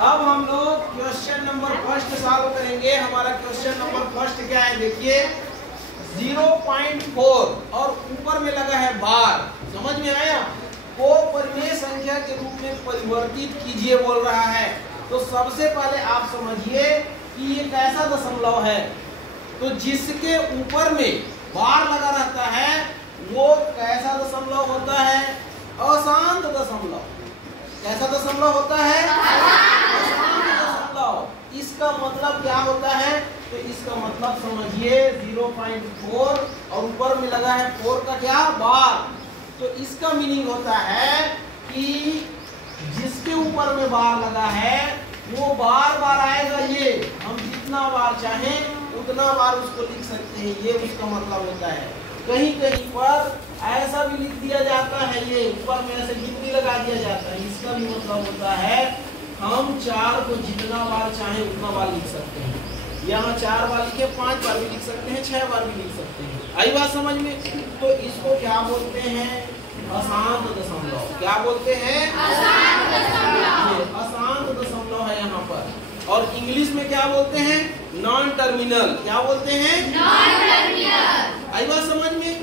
अब हम लोग क्वेश्चन नंबर फर्स्ट सॉल्व करेंगे। हमारा क्वेश्चन नंबर फर्स्ट क्या है, देखिए 0.4 और ऊपर में लगा है बार। समझ में आया? को परिमेय संख्या के रूप में परिवर्तित कीजिए बोल रहा है। तो सबसे पहले आप समझिए कि ये कैसा दशमलव है। तो जिसके ऊपर में बार लगा रहता है वो कैसा दशमलव होता है? अशांत दशमलव। कैसा दशमलव होता है? अशांत दशमलव। इसका मतलब क्या होता है? तो इसका मतलब समझिए 0.4 और ऊपर में लगा है 4 का क्या? बार। तो इसका मीनिंग होता है कि जिसके ऊपर में बार लगा है वो बार बार आएगा। ये हम जितना बार चाहें उतना बार उसको लिख सकते हैं, ये उसका मतलब होता है। कहीं कहीं पर ऐसा भी लिख दिया जाता है, ये ऊपर में ऐसे गिनती लगा दिया जाता है। इसका भी मतलब होता है हम 4 को जितना बार चाहें उतना बार लिख सकते हैं। यहाँ 4 बार लिखे, 5 बार भी लिख सकते हैं, 6 बार भी लिख सकते हैं। आई बात समझ में? तो इसको क्या बोलते हैं? अशांत दशमलव। क्या बोलते हैं? अशांत दशमलव। अशांत दशमलव है यहाँ पर। और इंग्लिश में क्या बोलते हैं? Non terminal. क्या बोलते हैं? Non terminal. आई बात समझ में?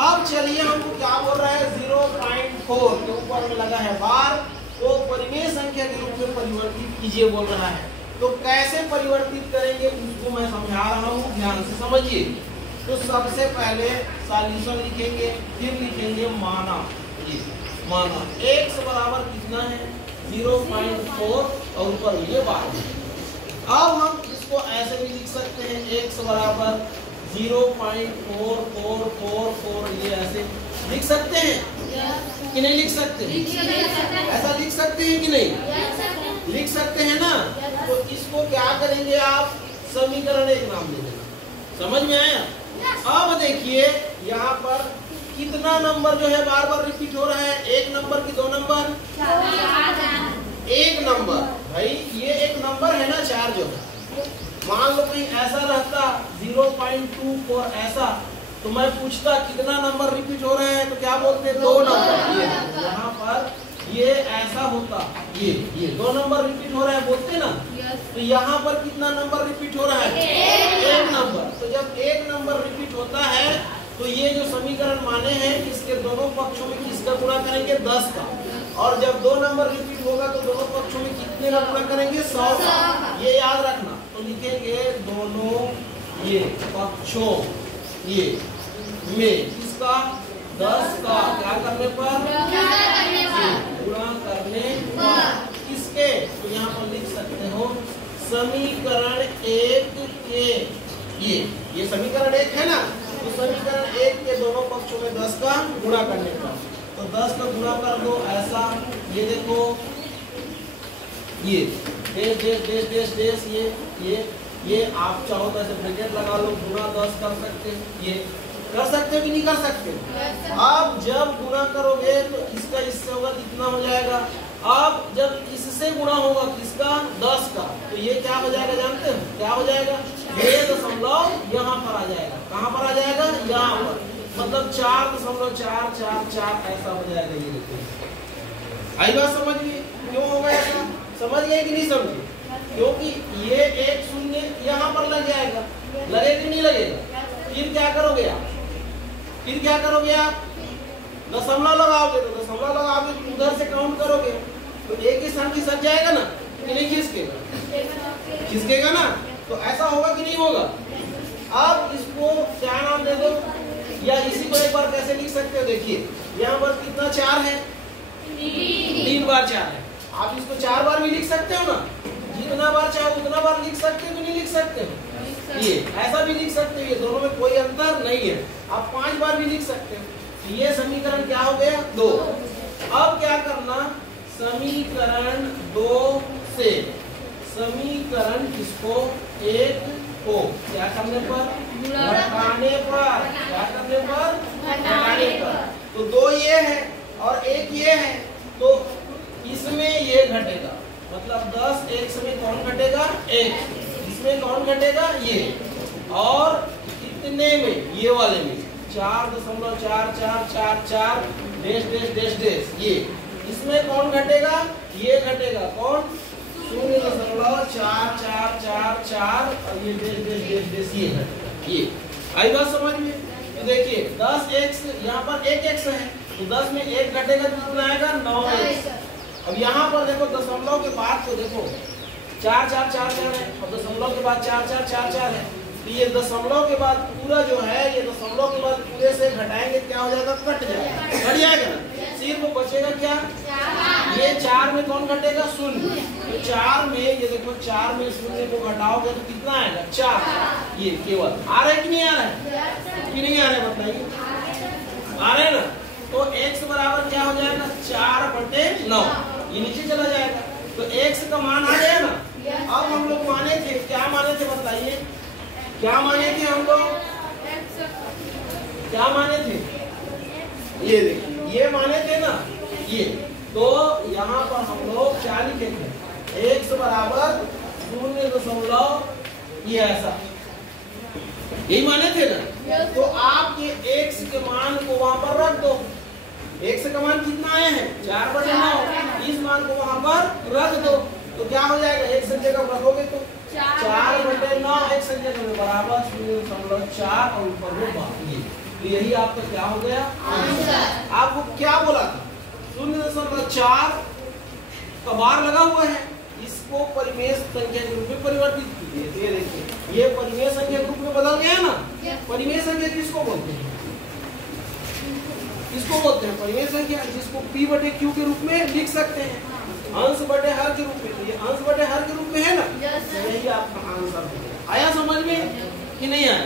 अब चलिए हमको क्या बोल रहा है? 0.4 के ऊपर में लगा है बार, तो परिमेय संख्या के रूप में परिवर्तित कीजिए बोल रहा है। तो कैसे परिवर्तित करेंगे उसको मैं समझा रहा हूँ, ध्यान से समझिए। तो सबसे पहले सॉल्यूशन लिखेंगे, फिर लिखेंगे माना। ये माना x बराबर कितना है? 0.4 और ऊपर ये बार। अब हम इसको ऐसे भी लिख सकते हैं, x बराबर 0.4444। ये ऐसे लिख सकते हैं कि नहीं लिख सकते? ऐसा लिख सकते हैं कि नहीं? लिख सकते हैं ना? तो इसको क्या करेंगे आप? समीकरण एक नाम दे देना। समझ में आया? अब देखिए यहाँ पर कितना नंबर जो है बार बार रिपीट हो रहा है? 1 नंबर की 2 नंबर? 1 नंबर। भाई ये एक नंबर है ना 4 जो है। मान लो कहीं ऐसा रहता 0.24 ऐसा, तो मैं पूछता कितना नंबर रिपीट हो रहे हैं, तो क्या बोलते? 2 नंबर। यहाँ पर ये ऐसा होता, ये 2 नंबर रिपीट हो रहा है बोलते ना। तो यहाँ पर कितना नंबर रिपीट हो रहा है? 1 नंबर। तो जब 1 नंबर रिपीट होता है तो ये जो समीकरण माने हैं इसके दोनों पक्षों में किसका गुणा करेंगे? 10 का। और जब 2 नंबर रिपीट होगा तो दोनों पक्षों में कितने का गुणा करेंगे? 100 का। ये याद रखना। तो लिखेंगे दोनों ये पक्षों ये में किसका? 10 का। क्या करने पर? गुणा करने पर। किसके? तो यहाँ पर लिख सकते हो समीकरण 1 के ये समीकरण 1 है ना, तो समीकरण 1 के दोनों पक्षों में 10 का गुणा करने पर। तो 10 का गुणा कर दो ऐसा। ये देखो ये dash dash dash dash dash ये आप चाहो तो ऐसे ब्रैकेट लगा लो, गुणा 10 कर सकते हैं। ये कर सकते हो कि नहीं कर सकते? अब जब गुणा करोगे तो इसका इससे होगा कितना हो जाएगा? अब जब इससे गुणा होगा किसका? 10 का, तो ये क्या हो जाएगा जानते हो? क्या हो जाएगा? ये दशमलव यहाँ पर आ जाएगा। कहाँ पर आ जाएगा? यहाँ पर। मतलब 4.444 ऐसा हो जाएगा। ये देखो, आई बात समझ में? क्यों होगा ऐसा? समझ गए कि नहीं समझे? क्योंकि ये 1 शून्य यहाँ पर लग जाएगा। लगेगा कि नहीं लगेगा? फिर क्या करोगे आप? फिर क्या करोगे आप? दशमलव लगाओगे। तो दशमलव लगाओगे तो उधर से काउंट करोगे तो एक ही स्थान खिसक जाएगा ना, कि नहीं खिसकेगा? खिसकेगा ना। तो ऐसा होगा कि नहीं होगा? अब इसको क्या नाम दे दो, या इसी को एक बार कैसे लिख सकते हो? देखिए यहाँ पर कितना 4 है? 3 बार 4 है। आप इसको 4 बार भी लिख सकते हो ना, जितना बार चाहे उतना बार लिख सकते हो कि नहीं लिख सकते हो? ये ऐसा भी लिख सकते हो, ये दोनों में कोई अंतर नहीं है। आप 5 बार भी लिख सकते हो। ये समीकरण क्या हो गया? 2। अब क्या करना? समीकरण 2 से समीकरण किसको? 1 को क्या करने पर? घटाने पर। क्या करने पर? घटाने पर। तो 2 ये है और 1 ये है, तो इसमें ये घटेगा। मतलब 10 1 में कौन घटेगा? 1। इसमें कौन घटेगा? ये। और कितने में? ये वाले में 4.4444 डेश डेश डेश डेश। ये इसमें कौन घटेगा? ये घटेगा। कौन? 0.4 4 4 4 4 और ये डेस ये है। ये आई बात समझ में? तो देखिए 10x यहाँ पर 1x है तो 10 में 1 घटेगा तो कितना आएगा 9x। अब यहाँ पर देखो दशमलव के बाद तो देखो 4 4 4 4 है और दशमलव के बाद 4 4 4 4 है। तो ये दशमलव के बाद पूरा जो है ये दशमलव के बाद पूरे से घटाएंगे क्या हो जाएगा? कट जाएगा। कट जाएगा ना, सिर्फ बचेगा क्या? ये 4 में कौन घटेगा? शून्य। तो 4 में ये देखो 4 में शून्य को घटाओगे तो कितना आएगा? 4। ये केवल आ रहा है कि नहीं आ रहा है? कि नहीं आ रहा है बताइए? आ रहा है ना। तो x बराबर क्या हो जाएगा? 4/9। ये नीचे चला जाएगा तो x का मान आ गया ना। अब हम लोग माने थे, क्या माने थे बताइए? क्या माने थे हम लोग? क्या माने थे? ये देखिए ये माने थे ना ये। तो यहाँ पर हम लोग क्या लिखे थे? x बराबर 0.0 ये ऐसा यही माने थे ना। तो आप ये x के मान को वहां पर रख दो। x का मान कितना आया है? 4/9। इस मान को वहां पर रख दो तो क्या हो जाएगा? एक संख्या का रखोगे तो 4/9 एक संख्या का बराबर 0.4 और ऊपर में बाकी। तो यही आपका क्या हो गया? आंसर। आपको क्या बोला था? 0.4 का बार लगा हुआ है, इसको परिमेय संख्या के रूप में परिवर्तित कीजिए। तो ये देखिए ये परिमेय संख्या के रूप में बदल गया ना। परिमेय संख्या किसको बोलते हैं? इसको बोलते हैं परिमेय संख्या, जिसको p/q के रूप में लिख सकते हैं, अंश बटे हर के रूप में। ये अंश बटे हर के रूप में है ना। यही आपका आंसर आया समझ में कि नहीं आया?